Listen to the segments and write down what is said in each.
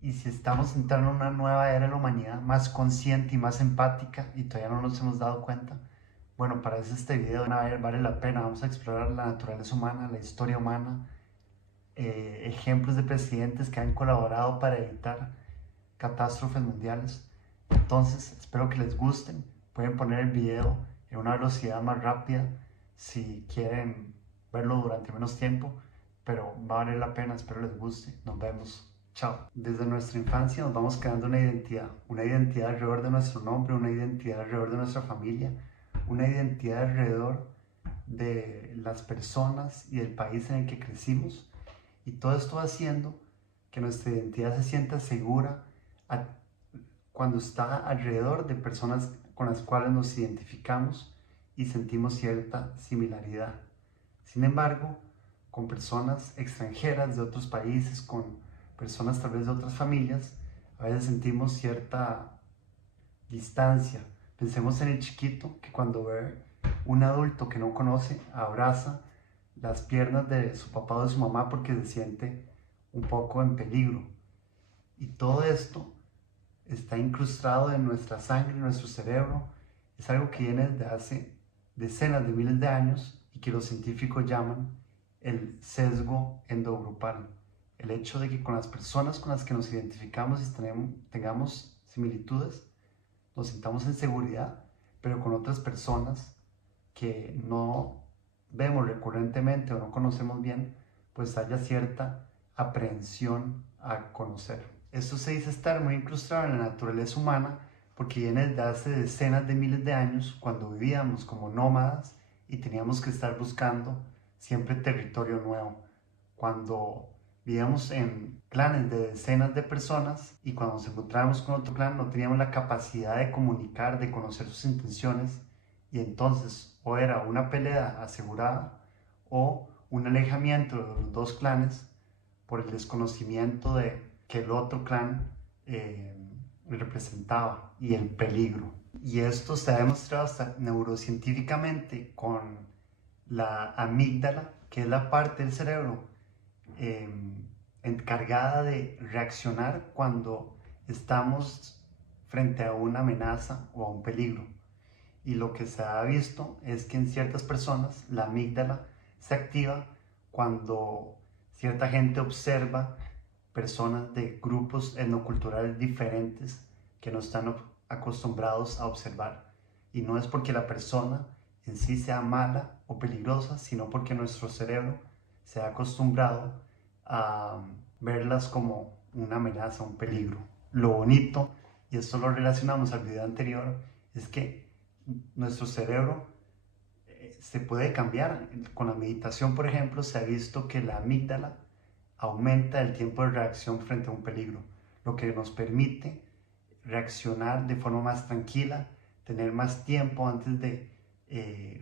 y si estamos entrando en una nueva era de la humanidad más consciente y más empática y todavía no nos hemos dado cuenta. Bueno, para eso este video vale la pena. Vamos a explorar la naturaleza humana, la historia humana, ejemplos de presidentes que han colaborado para evitar catástrofes mundiales. Entonces, espero que les gusten. Pueden poner el video en una velocidad más rápida si quieren verlo durante menos tiempo, pero va a valer la pena. Espero les guste. Nos vemos. Chao. Desde nuestra infancia nos vamos creando una identidad alrededor de nuestro nombre, una identidad alrededor de nuestra familia, una identidad alrededor de las personas y del país en el que crecimos. Y todo esto va haciendo que nuestra identidad se sienta segura cuando está alrededor de personas con las cuales nos identificamos y sentimos cierta similaridad. Sin embargo, con personas extranjeras de otros países, con personas tal vez de otras familias, a veces sentimos cierta distancia. Pensemos en el chiquito que cuando ve un adulto que no conoce, abraza las piernas de su papá o de su mamá porque se siente un poco en peligro. Y todo esto está incrustado en nuestra sangre, en nuestro cerebro. Es algo que viene desde hace decenas de miles de años y que los científicos llaman el sesgo endogrupal. El hecho de que con las personas con las que nos identificamos y tengamos similitudes, nos sintamos en seguridad, pero con otras personas que no vemos recurrentemente o no conocemos bien, pues haya cierta aprehensión a conocer. Esto se dice estar muy incrustado en la naturaleza humana porque viene desde hace decenas de miles de años, cuando vivíamos como nómadas y teníamos que estar buscando siempre territorio nuevo. Cuando vivíamos en clanes de decenas de personas y cuando nos encontrábamos con otro clan no teníamos la capacidad de comunicar, de conocer sus intenciones, y entonces o era una pelea asegurada o un alejamiento de los dos clanes por el desconocimiento de que el otro clan representaba y el peligro. Y esto se ha demostrado hasta neurocientíficamente con la amígdala, que es la parte del cerebro eh, encargada de reaccionar cuando estamos frente a una amenaza o a un peligro. Y lo que se ha visto es que en ciertas personas la amígdala se activa cuando cierta gente observa personas de grupos etnoculturales diferentes que no están acostumbrados a observar. Y no es porque la persona en sí sea mala o peligrosa, sino porque nuestro cerebro se ha acostumbrado a verlas como una amenaza, un peligro. Lo bonito, y esto lo relacionamos al video anterior, es que nuestro cerebro se puede cambiar. Con la meditación, por ejemplo, se ha visto que la amígdala aumenta el tiempo de reacción frente a un peligro, lo que nos permite reaccionar de forma más tranquila, tener más tiempo antes de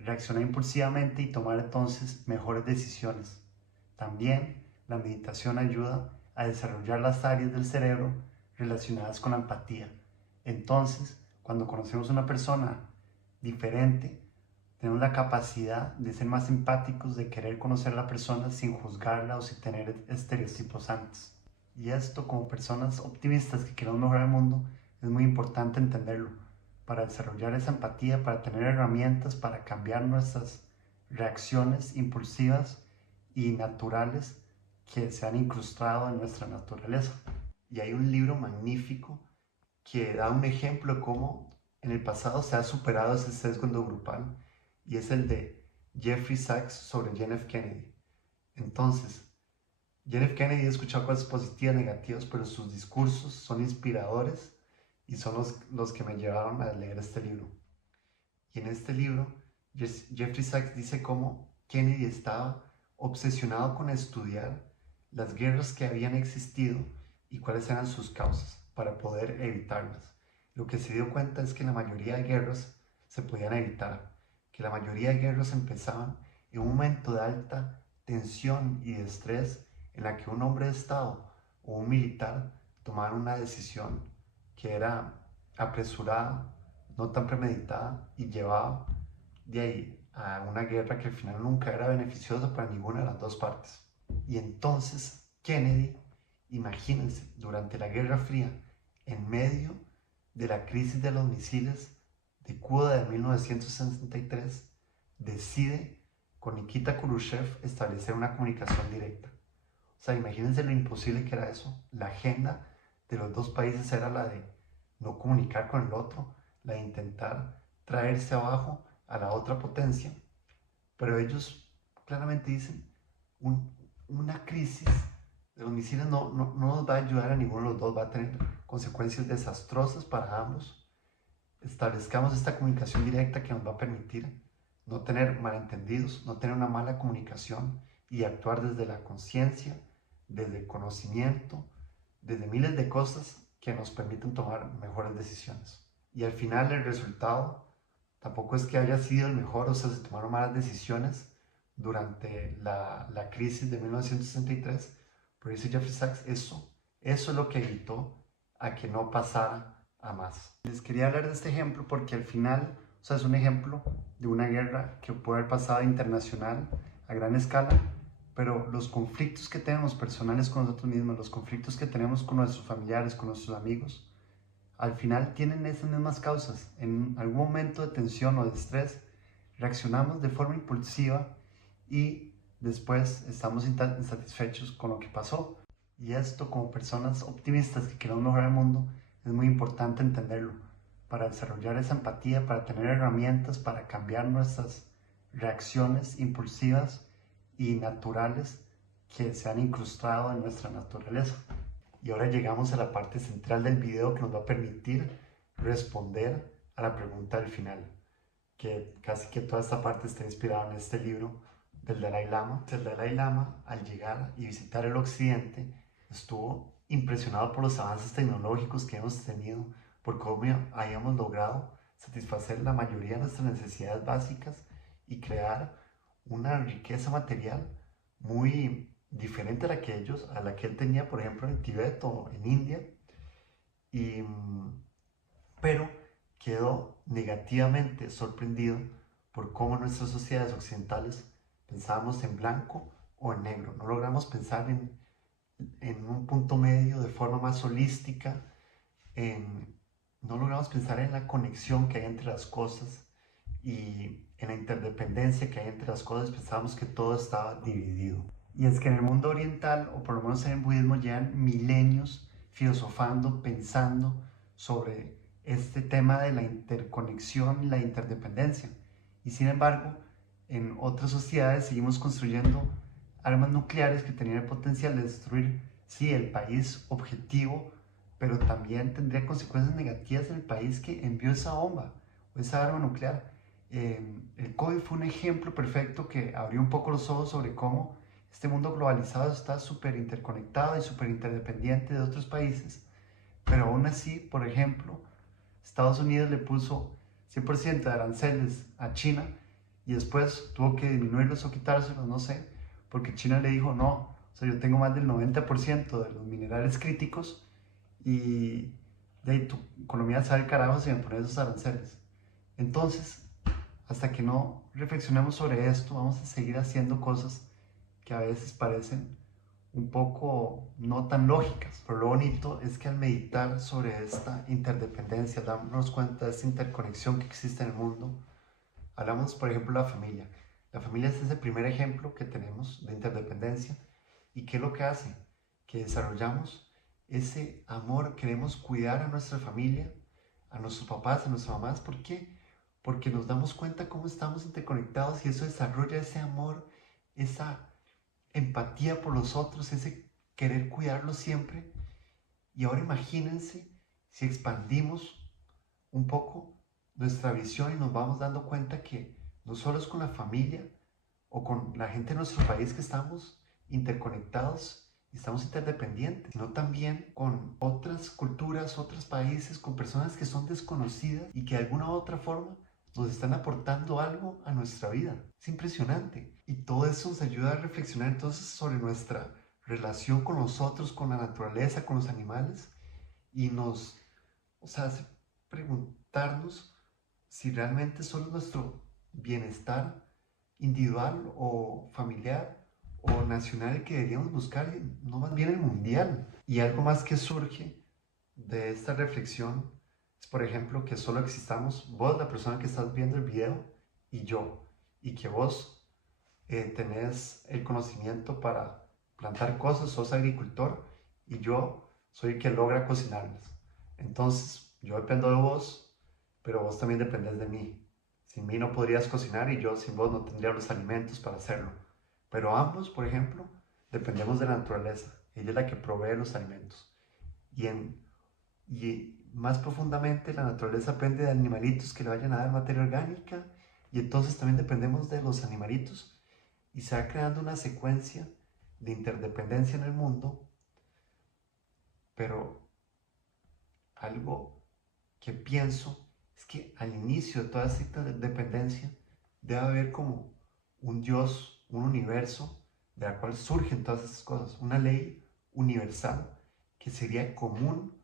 reaccionar impulsivamente y tomar entonces mejores decisiones. También la meditación ayuda a desarrollar las áreas del cerebro relacionadas con la empatía. Entonces, cuando conocemos a una persona diferente, tenemos la capacidad de ser más empáticos, de querer conocer a la persona sin juzgarla o sin tener estereotipos antes. Y esto, como personas optimistas que queremos mejorar el mundo, es muy importante entenderlo para desarrollar esa empatía, para tener herramientas para cambiar nuestras reacciones impulsivas y naturales que se han incrustado en nuestra naturaleza. Y hay un libro magnífico que da un ejemplo de cómo en el pasado se ha superado ese sesgo endogrupal, y es el de Jeffrey Sachs sobre John F. Kennedy. Entonces, John F. Kennedy ha escuchado cosas positivas, negativas, pero sus discursos son inspiradores y son los que me llevaron a leer este libro. Y en este libro, Jeffrey Sachs dice cómo Kennedy estaba obsesionado con estudiar las guerras que habían existido y cuáles eran sus causas para poder evitarlas. Lo que se dio cuenta es que la mayoría de guerras se podían evitar, que la mayoría de guerras empezaban en un momento de alta tensión y de estrés en la que un hombre de Estado o un militar tomaron una decisión que era apresurada, no tan premeditada, y llevaba de ahí a una guerra que al final nunca era beneficiosa para ninguna de las dos partes. Y entonces Kennedy Imagínense, durante la Guerra Fría, en medio de la crisis de los misiles de Cuba de 1963, decide con Nikita Khrushchev establecer una comunicación directa. O sea, imagínense lo imposible que era eso. La agenda de los dos países era la de no comunicar con el otro, la de intentar traerse abajo a la otra potencia. Pero ellos claramente dicen, una crisis de los misiles no nos va a ayudar a ninguno de los dos, va a tener consecuencias desastrosas para ambos. Establezcamos esta comunicación directa que nos va a permitir no tener malentendidos, no tener una mala comunicación y actuar desde la conciencia, desde el conocimiento, desde miles de cosas que nos permiten tomar mejores decisiones. Y al final el resultado tampoco es que haya sido el mejor, o sea, se tomaron malas decisiones durante la crisis de 1963, pero dice Jeffrey Sachs, eso es lo que evitó a que no pasara a más. Les quería hablar de este ejemplo porque al final, o sea, es un ejemplo de una guerra que puede haber pasado internacional a gran escala, pero los conflictos que tenemos personales con nosotros mismos, los conflictos que tenemos con nuestros familiares, con nuestros amigos, al final tienen esas mismas causas. En algún momento de tensión o de estrés, reaccionamos de forma impulsiva y después estamos insatisfechos con lo que pasó. Y esto, como personas optimistas que queremos mejorar el mundo, es muy importante entenderlo para desarrollar esa empatía, para tener herramientas para cambiar nuestras reacciones impulsivas y naturales que se han incrustado en nuestra naturaleza. Y ahora llegamos a la parte central del video que nos va a permitir responder a la pregunta del final, que casi que toda esta parte está inspirada en este libro del Dalai Lama. El Dalai Lama, al llegar y visitar el occidente, estuvo impresionado por los avances tecnológicos que hemos tenido, por cómo habíamos logrado satisfacer la mayoría de nuestras necesidades básicas y crear una riqueza material muy diferente a la que él tenía, por ejemplo, en Tibet o en India, y, pero quedó negativamente sorprendido por cómo nuestras sociedades occidentales pensábamos en blanco o en negro. No logramos pensar en un punto medio de forma más holística, no logramos pensar en la conexión que hay entre las cosas y en la interdependencia que hay entre las cosas. Pensábamos que todo estaba dividido. Y es que en el mundo oriental, o por lo menos en el budismo, llevan milenios filosofando, pensando sobre este tema de la interconexión y la interdependencia. Y sin embargo, en otras sociedades seguimos construyendo armas nucleares que tenían el potencial de destruir, sí, el país objetivo, pero también tendría consecuencias negativas en el país que envió esa bomba o esa arma nuclear. El COVID fue un ejemplo perfecto que abrió un poco los ojos sobre cómo este mundo globalizado está súper interconectado y súper interdependiente de otros países, pero aún así, por ejemplo, Estados Unidos le puso 100% de aranceles a China y después tuvo que disminuirlos o quitárselos, no sé, porque China le dijo, no, o sea, yo tengo más del 90% de los minerales críticos y de tu economía sale al carajo si me pones esos aranceles. Entonces, hasta que no reflexionemos sobre esto, vamos a seguir haciendo cosas que a veces parecen un poco no tan lógicas. Pero lo bonito es que al meditar sobre esta interdependencia, darnos cuenta de esta interconexión que existe en el mundo, hablamos, por ejemplo, de la familia. La familia es ese primer ejemplo que tenemos de interdependencia. ¿Y qué es lo que hace? Que desarrollamos ese amor, queremos cuidar a nuestra familia, a nuestros papás, a nuestras mamás. ¿Por qué? Porque nos damos cuenta cómo estamos interconectados y eso desarrolla ese amor, esa empatía por los otros, ese querer cuidarlos siempre. Y ahora imagínense si expandimos un poco nuestra visión y nos vamos dando cuenta que no solo es con la familia o con la gente de nuestro país que estamos interconectados y estamos interdependientes, sino también con otras culturas, otros países, con personas que son desconocidas y que de alguna u otra forma nos están aportando algo a nuestra vida. Es impresionante. Y todo eso nos ayuda a reflexionar entonces sobre nuestra relación con nosotros, con la naturaleza, con los animales, y nos, o sea, hace preguntarnos si realmente solo nuestro bienestar individual o familiar o nacional que deberíamos buscar, no más bien el mundial. Y algo más que surge de esta reflexión es, por ejemplo, que solo existamos vos, la persona que estás viendo el video, y yo, y que vos tenés el conocimiento para plantar cosas, sos agricultor, y yo soy el que logra cocinarlas. Entonces, yo dependo de vos, pero vos también dependés de mí. Sin mí no podrías cocinar y yo sin vos no tendría los alimentos para hacerlo. Pero ambos, por ejemplo, dependemos de la naturaleza. Ella es la que provee los alimentos. Y más profundamente, la naturaleza depende de animalitos que le vayan a dar materia orgánica. Y entonces también dependemos de los animalitos. Y se va creando una secuencia de interdependencia en el mundo. Pero algo que pienso es que al inicio de toda esta dependencia debe haber como un Dios, un universo de la cual surgen todas estas cosas, una ley universal que sería común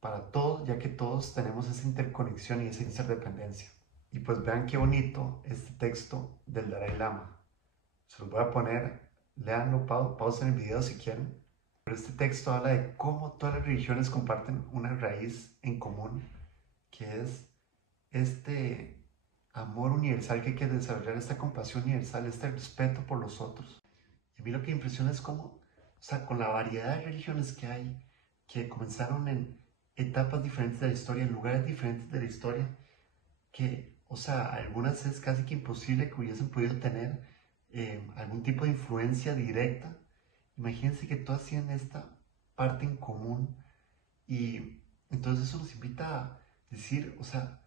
para todos, ya que todos tenemos esa interconexión y esa interdependencia. Y pues vean qué bonito este texto del Dalai Lama. Se los voy a poner, leanlo, pausen el video si quieren. Pero este texto habla de cómo todas las religiones comparten una raíz en común, que es este amor universal que hay que desarrollar, esta compasión universal, este respeto por los otros. Y a mí lo que me impresiona es cómo, o sea, con la variedad de religiones que hay, que comenzaron en etapas diferentes de la historia, en lugares diferentes de la historia, que, o sea, algunas es casi que imposible que hubiesen podido tener algún tipo de influencia directa. Imagínense que todas tienen esta parte en común y entonces eso nos invita a decir, o sea,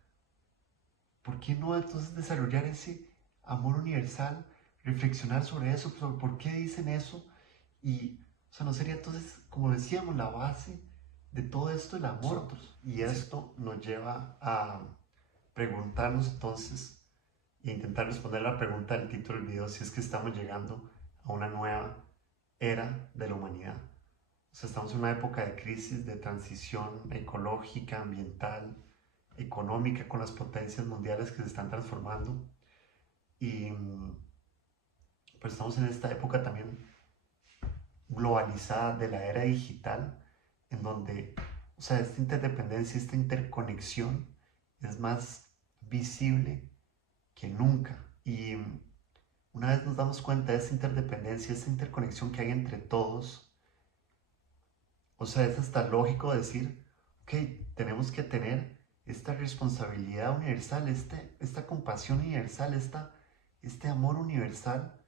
¿por qué no entonces desarrollar ese amor universal, reflexionar sobre eso, sobre por qué dicen eso? Y, o sea, no sería entonces, como decíamos, la base de todo esto el amor. Y esto nos lleva a preguntarnos entonces e intentar responder la pregunta del título del video, si es que estamos llegando a una nueva era de la humanidad. O sea, estamos en una época de crisis, de transición ecológica, ambiental, económica, con las potencias mundiales que se están transformando. Y pues estamos en esta época también globalizada de la era digital, en donde, o sea, esta interdependencia, esta interconexión es más visible que nunca. Y una vez nos damos cuenta de esta interdependencia, esta interconexión que hay entre todos, o sea, es hasta lógico decir, ok, tenemos que tener esta responsabilidad universal, esta compasión universal, este amor universal.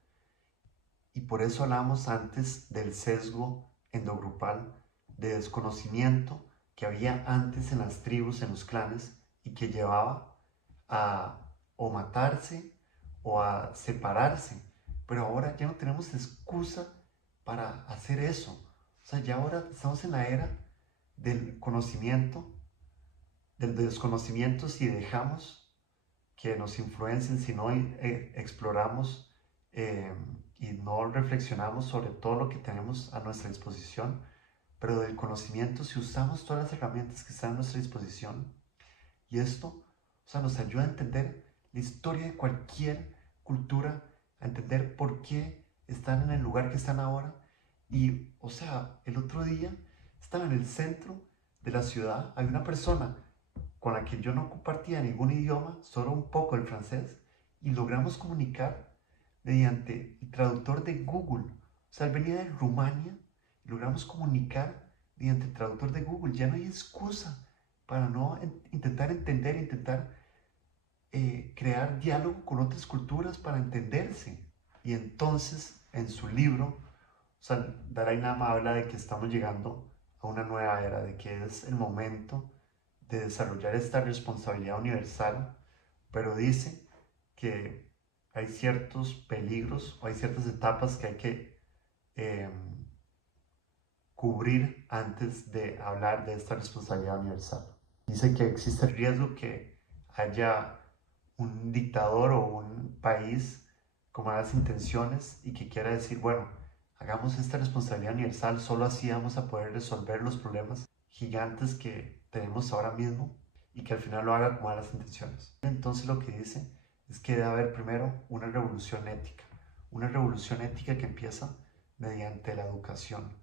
Y por eso hablamos antes del sesgo endogrupal de desconocimiento que había antes en las tribus, en los clanes, y que llevaba a o matarse o a separarse. Pero ahora ya no tenemos excusa para hacer eso. O sea, ya ahora estamos en la era del conocimiento, del desconocimiento, si dejamos que nos influencien, si no exploramos y no reflexionamos sobre todo lo que tenemos a nuestra disposición, pero del conocimiento, si usamos todas las herramientas que están a nuestra disposición. Y esto, o sea, nos ayuda a entender la historia de cualquier cultura, a entender por qué están en el lugar que están ahora. Y, o sea, el otro día estaba en el centro de la ciudad, hay una persona con la que yo no compartía ningún idioma, solo un poco el francés, y logramos comunicar mediante el traductor de Google. O sea, él venía de Rumania y logramos comunicar mediante el traductor de Google. Ya no hay excusa para no intentar entender, intentar crear diálogo con otras culturas para entenderse. Y entonces, en su libro, o sea, Dalai Lama habla de que estamos llegando a una nueva era, de que es el momento de desarrollar esta responsabilidad universal, pero dice que hay ciertos peligros o hay ciertas etapas que hay que eh, cubrir antes de hablar de esta responsabilidad universal. Dice que existe el riesgo que haya un dictador o un país con malas intenciones y que quiera decir, bueno, hagamos esta responsabilidad universal, solo así vamos a poder resolver los problemas gigantes que tenemos ahora mismo, y que al final lo haga con malas intenciones. Entonces lo que dice es que debe haber primero una revolución ética, una revolución ética que empieza mediante la educación.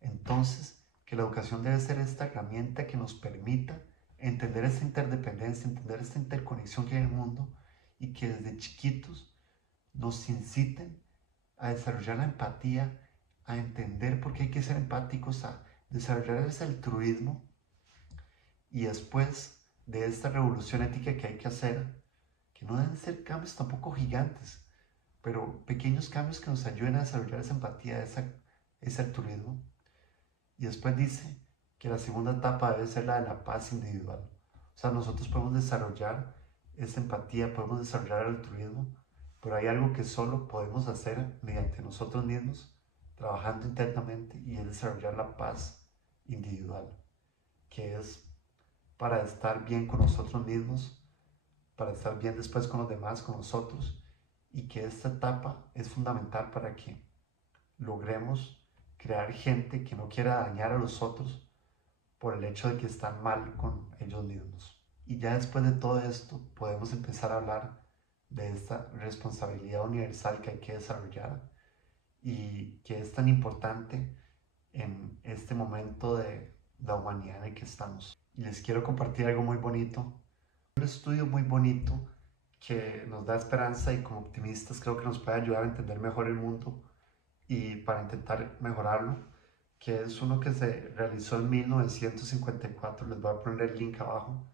Entonces, que la educación debe ser esta herramienta que nos permita entender esta interdependencia, entender esta interconexión que hay en el mundo y que desde chiquitos nos inciten a desarrollar la empatía, a entender por qué hay que ser empáticos, a desarrollar ese altruismo y después de esta revolución ética que hay que hacer, que no deben ser cambios tampoco gigantes, pero pequeños cambios que nos ayuden a desarrollar esa empatía, ese altruismo. Y después dice que la segunda etapa debe ser la de la paz individual. O sea, nosotros podemos desarrollar esa empatía, podemos desarrollar el altruismo, pero hay algo que solo podemos hacer mediante nosotros mismos, trabajando internamente, y es desarrollar la paz individual, que es para estar bien con nosotros mismos, para estar bien después con los demás, con nosotros, y que esta etapa es fundamental para que logremos crear gente que no quiera dañar a los otros por el hecho de que están mal con ellos mismos. Y ya después de todo esto podemos empezar a hablar de esta responsabilidad universal que hay que desarrollar y que es tan importante en este momento de la humanidad en el que estamos. Y les quiero compartir algo muy bonito, un estudio muy bonito que nos da esperanza y como optimistas creo que nos puede ayudar a entender mejor el mundo y para intentar mejorarlo, que es uno que se realizó en 1954, les voy a poner el link abajo,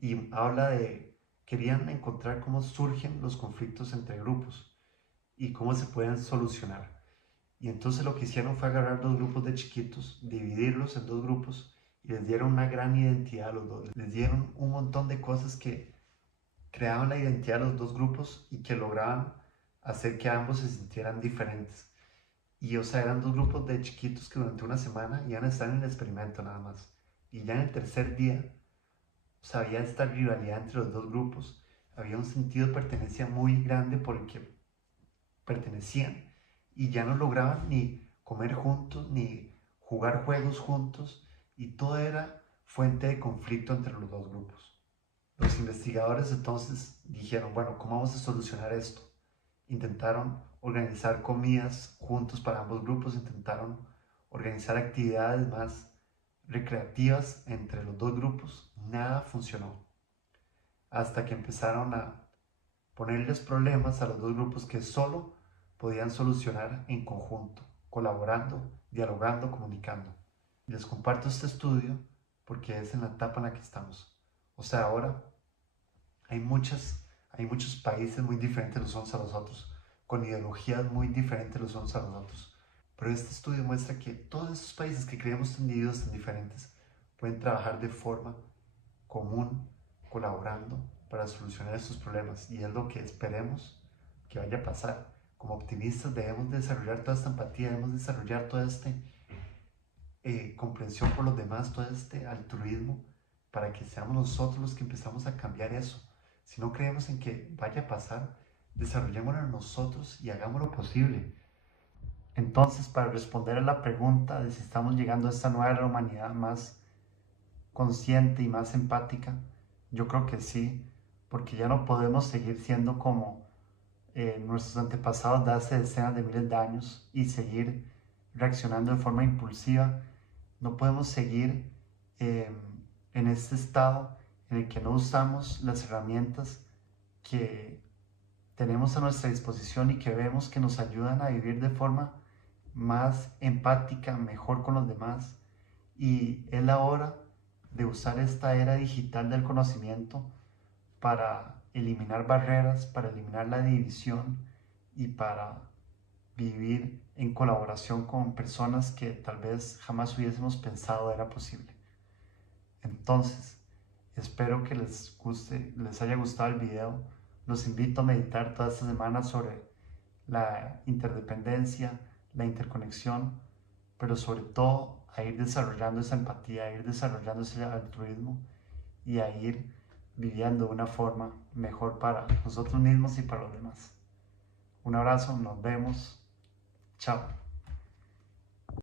y habla de, querían encontrar cómo surgen los conflictos entre grupos y cómo se pueden solucionar. Y entonces lo que hicieron fue agarrar dos grupos de chiquitos, dividirlos en dos grupos y les dieron una gran identidad a los dos. Les dieron un montón de cosas que creaban la identidad de los dos grupos y que lograban hacer que ambos se sintieran diferentes. Y o sea, eran dos grupos de chiquitos que durante una semana iban a estar en el experimento nada más. Y ya en el tercer día, o sea, había esta rivalidad entre los dos grupos. Había un sentido de pertenencia muy grande por el que pertenecían. Y ya no lograban ni comer juntos, ni jugar juegos juntos. Y todo era fuente de conflicto entre los dos grupos. Los investigadores entonces dijeron, bueno, ¿cómo vamos a solucionar esto? Intentaron organizar comidas juntos para ambos grupos, intentaron organizar actividades más recreativas entre los dos grupos. Nada funcionó. Hasta que empezaron a ponerles problemas a los dos grupos que solo podían solucionar en conjunto, colaborando, dialogando, comunicando. Les comparto este estudio porque es en la etapa en la que estamos. O sea, ahora hay muchos países muy diferentes los unos a los otros, con ideologías muy diferentes los unos a los otros. Pero este estudio muestra que todos estos países que creemos individuos tan diferentes pueden trabajar de forma común, colaborando para solucionar estos problemas. Y es lo que esperemos que vaya a pasar. Como optimistas debemos desarrollar toda esta empatía, debemos desarrollar toda esta comprensión por los demás, todo este altruismo, para que seamos nosotros los que empezamos a cambiar eso. Si no creemos en que vaya a pasar, desarrollémoslo nosotros y hagámoslo posible. Entonces, para responder a la pregunta de si estamos llegando a esta nueva humanidad más consciente y más empática, yo creo que sí, porque ya no podemos seguir siendo como nuestros antepasados de hace decenas de miles de años y seguir reaccionando de forma impulsiva. No podemos seguir en este estado en el que no usamos las herramientas que tenemos a nuestra disposición y que vemos que nos ayudan a vivir de forma más empática, mejor con los demás. Y es la hora de usar esta era digital del conocimiento para eliminar barreras, para eliminar la división y para vivir en colaboración con personas que tal vez jamás hubiésemos pensado era posible. Entonces, espero que les guste, les haya gustado el video. Los invito a meditar toda esta semana sobre la interdependencia, la interconexión, pero sobre todo a ir desarrollando esa empatía, a ir desarrollando ese altruismo y a ir viviendo de una forma mejor para nosotros mismos y para los demás. Un abrazo, nos vemos, chao.